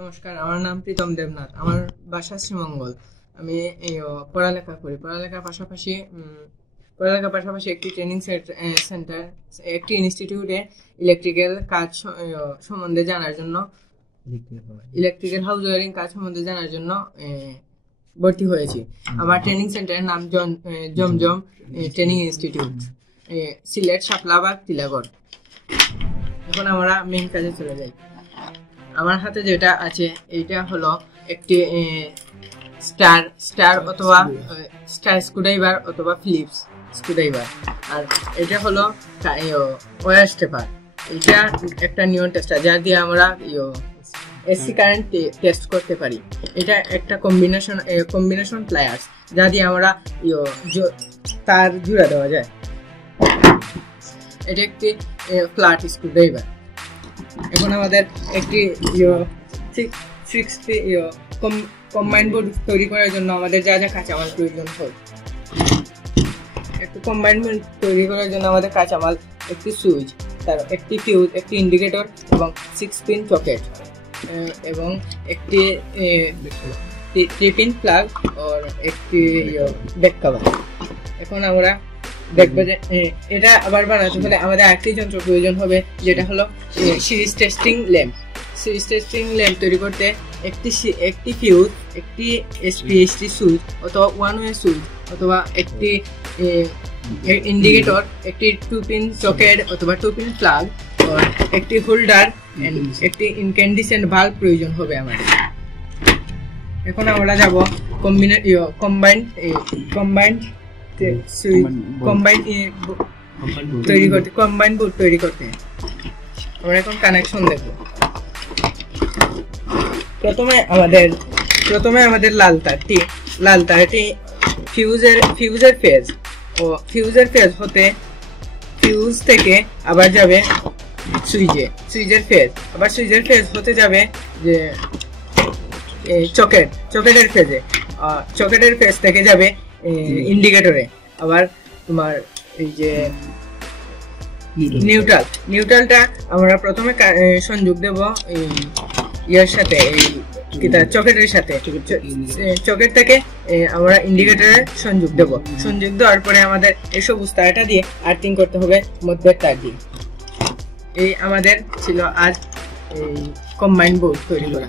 নমস্কার, আমার নাম প্রীতম দেবনাথ। আমার বাসা শ্রীমঙ্গল। আমি পড়ালেখা করি। পড়ালেখার পাশাপাশি একটি ট্রেনিং সেন্টার, একটি ইনস্টিটিউটে ইলেকট্রিক্যাল কাজ সম্বন্ধে জানার জন্য, ইলেকট্রিক্যাল হাউস ওয়ারিং কাজ সম্বন্ধে জানার জন্য ভর্তি হয়েছি। আমার ট্রেনিং সেন্টারের নাম জমজম ট্রেনিং ইনস্টিটিউট, সিলেট শাপলাবাগ তিলাগড়। এখন আমরা মেইন কাজে চলে যাই। আমার হাতে যেটা আছে এইটা হলো একটি স্টার অথবা স্টার স্ক্রুড্রাইভার অথবা ফিলিপস স্ক্রুড্রাইভার, আর এটা হলো ওয়্যার স্টেপার। এটা একটা নিয়ন টেস্টার যা দিয়ে আমরা এসি কারেন্ট টেস্ট করতে পারি। এটা একটা কম্বিনেশন প্লায়ার্স যা দিয়ে আমরা তার জোড়া দেওয়া যায়। এটা একটি ফ্ল্যাট স্ক্রুড্রাইভার। এখন আমাদের একটি কম্বাইন্ড বোর্ড তৈরি করার জন্য আমাদের যা যা কাঁচামাল প্রয়োজন হয়। একটি কম্বাইন্ড বোর্ড তৈরি করার জন্য আমাদের কাঁচামাল একটি সুইচ, তার একটি ফিউজ, একটি ইন্ডিকেটর এবং 6 পিন সকেট এবং একটি 3 পিন প্লাগ আর একটি ব্যাক কভার। এখন আমরা দেখবো যে এটা আবার বানাতে হলে আমাদের আরেকটি যন্ত্র প্রয়োজন হবে, যেটা হলো series testing lamp. Series testing lamp তৈরি করতে একটি ফিউজ, একটি এসপিএসটি সুইচ অথবা 1 ওয়ে সুইচ অথবা একটি ইন্ডিকেটর, একটি 2 পিন সকেট অথবা 2 পিন প্লাগ, একটি হোল্ডার, একটি ইনক্যান্ডেসেন্ট বাল্ব প্রয়োজন হবে আমাদের। এখন আমরা যাব কম্বাইন্ড বোর্ড তৈরি করতে। আমরা এখন কানেকশন দেখব। প্রথমে আমাদের লাল তারটি ফিউজের ফেজ হতে ফিউজ থেকে আবার যাবে সুইচের ফেজ, আবার সুইচের ফেজ হতে যাবে যে চকেটের ফেজ থেকে যাবে ইন্ডিকেটরে। আবার তোমার এই যে নিউট্রালটা আমরা প্রথমে সংযোগ দেব ইয়ার সাথে, এই চকেটের সাথে। চকেট থেকে আমরা ইন্ডিকেটরে সংযোগ দেব। সংযোগ দেওয়ার পরে আমাদের এই সবুজ তারটা দিয়ে আর্থিং করতে হবে মধ্যের তার দিয়ে। এই আমাদের ছিল আজ এই কম্বাইন্ড বোর্ড তৈরি করা।